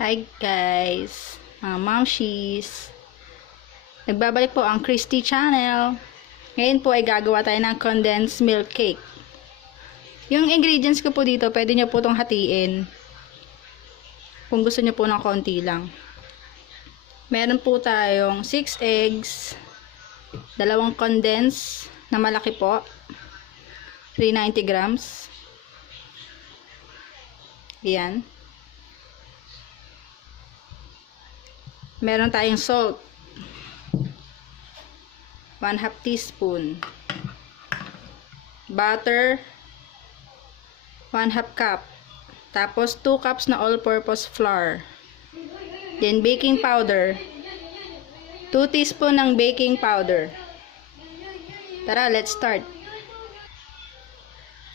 Hi guys, mga momshies. Nagbabalik po ang Christy Channel. Ngayon po ay gagawa tayo ng condensed milk cake. Yung ingredients ko po dito, pwede nyo po itong hatiin. Kung gusto nyo po ng konti lang. Meron po tayong 6 eggs, 2 condensed na malaki po, 390 grams. Yan. Meron tayong salt, 1/2 teaspoon. Butter, 1/2 cup. Tapos 2 cups na all-purpose flour. Then baking powder, 2 teaspoon ng baking powder. Tara, let's start.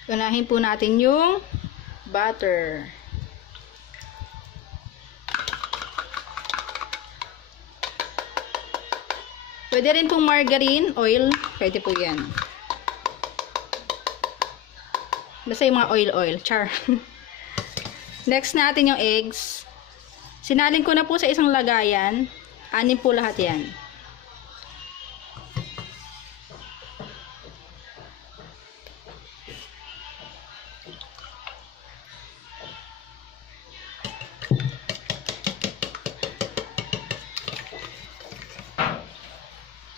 Unahin po natin yung butter. Pwede rin pong margarine, oil, pwede po yan. Basta yung mga oil, char. Next natin yung eggs. Sinalin ko na po sa isang lagayan. 6 po lahat yan.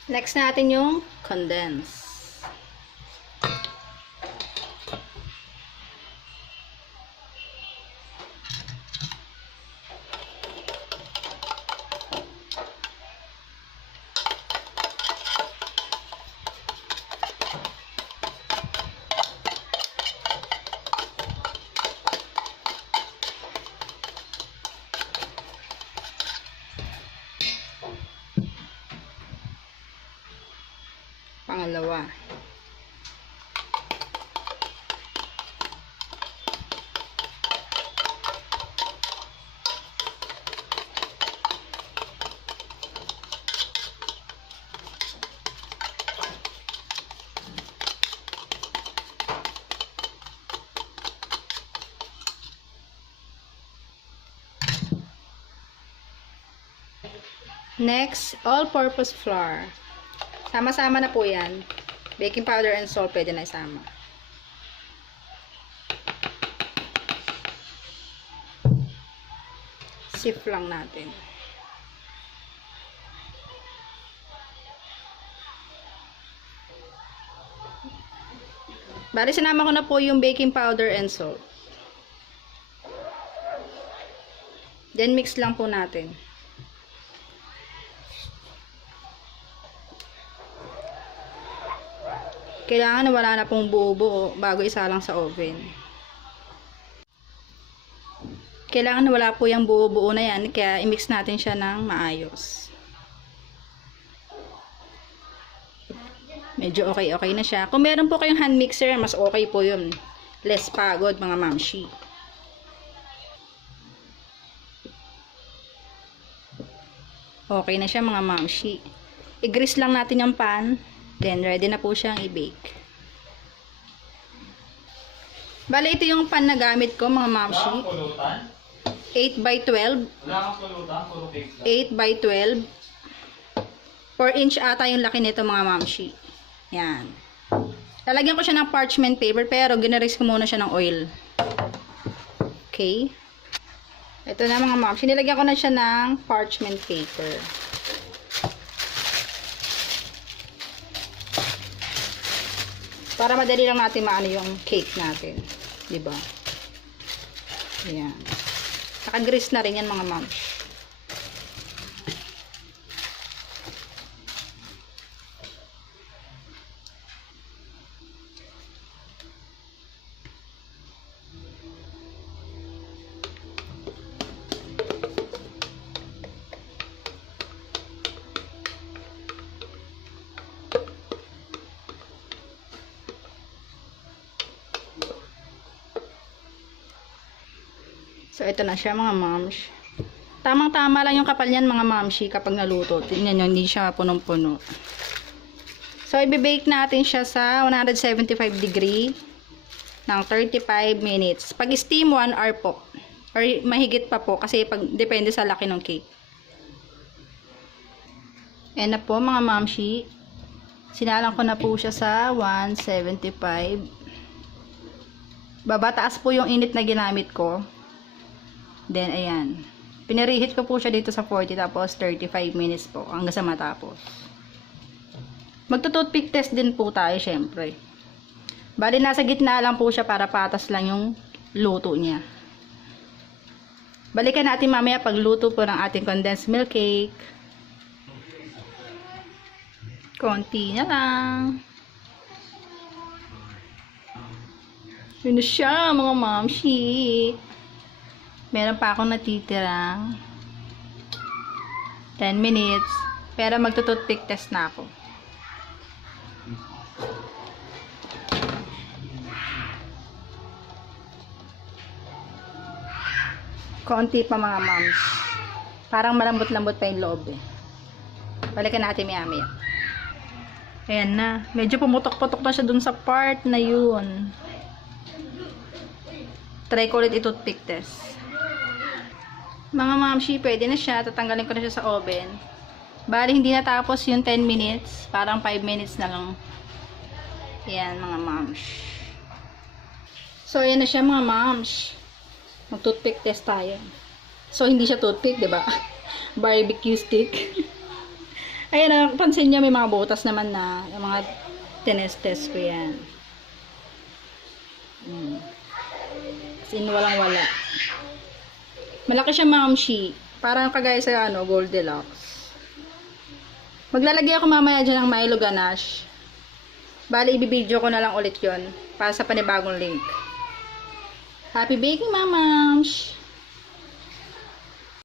Next natin yung condense. Pangalawa. Next, all-purpose flour. Sama-sama na po yan. Baking powder and salt pwede na isama. Sift lang natin. Bali, sinama ko na po yung baking powder and salt. Then, mix lang po natin. Kailangan wala na pong buo-buo bago isa lang sa oven. Kailangan wala po yung buo-buo na yan, kaya i-mix natin siya ng maayos. Medyo okay na siya. Kung meron po kayong hand mixer, mas okay po yun. Less pagod mga mamshi. Okay na siya mga mamshi. I-grease lang natin yung pan. Then, ready na po siyang i-bake. Bale, ito yung pan na gamit ko, mga mamshi. 8x12. 8x12. 4 inch ata yung laki nito, mga mamshi. Yan. Lalagyan ko siya ng parchment paper, pero ginaris ko muna siya ng oil. Okay. Ito na, mga mamshi. Nilagyan ko na siya ng parchment paper. Para madali lang natin maano yung cake natin. Diba? Ayan. Naka-grease na rin yan mga moms. So, ito na siya mga moms. Tamang-tama lang yung kapal niyan mga momshi kapag naluto. Tingnan nyo, hindi siya punong-puno. So, i-bake natin siya sa 175 degree ng 35 minutes. Pag steam, 1 hour po. Or mahigit pa po kasi depende sa laki ng cake. Ayan na po mga mamshi. Sinalang ko na po siya sa 175. Babataas po yung init na ginamit ko. Then ayan. Pinarihit ko po siya dito sa 40 tapos 35 minutes po hanggang sa matapos. Magto-toothpick test din po tayo syempre. Bali nasa gitna lang po siya para patas lang yung luto niya. Balikan natin mamaya pagluto po ng ating condensed milk cake. Konti na lang. Yun na siya mga mamshi. Meron pa akong natitirang 10 minutes. Pero magto-toothpick test na ako. Konti pa mga moms. Parang malambot-lambot pa yung loob eh. Balikan natin maya-maya. Ayan na. Medyo pumutok-putok na siya dun sa part na yun. Try ko ulit i-toothpick test. Mga mamshi, pwede na siya. Tatanggalin ko na siya sa oven. Bali, hindi natapos yung 10 minutes. Parang 5 minutes na lang. Ayan, mga moms. So, ayan na siya, mga moms. Mag-toothpick test tayo. So, hindi siya toothpick, diba? Barbecue stick. Ayan, pansin niya may mga butas naman na yung mga tinest-test ko yan. As in, walang-wala. Malaki siya, mamshi. Parang kagaya sa Goldilocks. Maglalagay ako mamaya dyan ng Milo ganache. Bali, ibibideo ko na lang ulit yon para sa panibagong link. Happy baking, mamams!